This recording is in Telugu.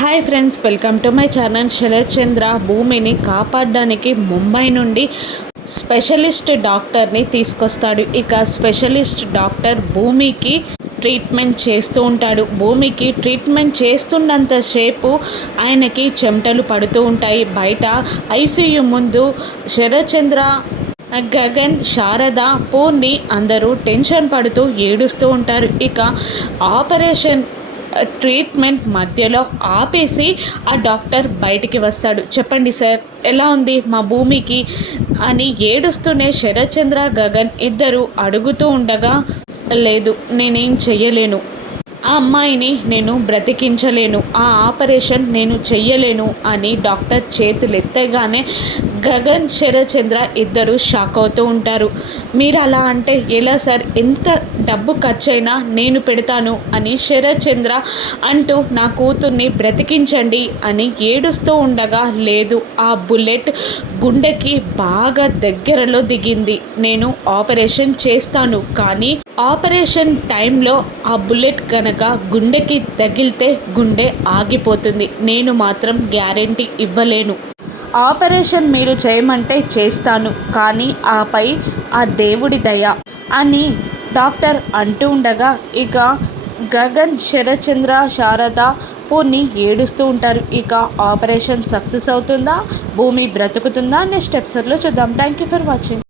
Hi friends, welcome to my channel. Sharath Chandra భూమిని కాపాడడానికి ముంబై నుండి స్పెషలిస్ట్ డాక్టర్ని తీసుకొస్తాడు. ఇక స్పెషలిస్ట్ డాక్టర్ భూమికి ట్రీట్మెంట్ చేస్తూ ఉంటాడు. భూమికి ట్రీట్మెంట్ చేస్తున్నంతసేపు ఆయనకి చెమటలు పడుతూ ఉంటాయి. బయట ఐసీయూ ముందు శరత్ చంద్ర, గగన్, శారద, పూర్ణి అందరూ టెన్షన్ పడుతూ ఏడుస్తూ ఉంటారు. ఇక ఆపరేషన్ ట్రీట్మెంట్ మధ్యలో ఆపేసి ఆ డాక్టర్ బయటికి వస్తాడు. చెప్పండి సార్, ఎలా ఉంది మా భూమికి అని ఏడుస్తూనే శరత్ చంద్ర, గగన్ ఇద్దరు అడుగుతూ ఉండగా, లేదు నేనేం చెయ్యలేను, ఆ అమ్మాయిని నేను బ్రతికించలేను, ఆ ఆపరేషన్ నేను చెయ్యలేను అని డాక్టర్ చేతులెత్తగానే గగన్, శరత్ చంద్ర ఇద్దరు షాక్ అవుతూ ఉంటారు. మీరు అలా అంటే ఎలా సార్, ఎంత డబ్బు ఖర్చైనా నేను పెడతాను అని శరత్ చంద్ర అంటూ నా కూతుర్ని బ్రతికించండి అని ఏడుస్తూ ఉండగా, లేదు ఆ బుల్లెట్ గుండెకి బాగా దగ్గరలో దిగింది, నేను ఆపరేషన్ చేస్తాను, కానీ ఆపరేషన్ టైంలో ఆ బుల్లెట్ కనుక గుండెకి తగిలితే గుండె ఆగిపోతుంది, నేను మాత్రం గ్యారెంటీ ఇవ్వలేను, ఆపరేషన్ మీరు చేయమంటే చేస్తాను, కానీ ఆపై ఆ దేవుడి దయ అని డాక్టర్ అంటూ ఉండగా, ఇక గగన్, శరత్ చంద్ర, శారద, పూర్ణి ఏడుస్తూ ఉంటారు. ఇక ఆపరేషన్ సక్సెస్ అవుతుందా, భూమి బ్రతుకుతుందా, నెక్స్ట్ ఎపిసోడ్లో చూద్దాం. Thank you for watching.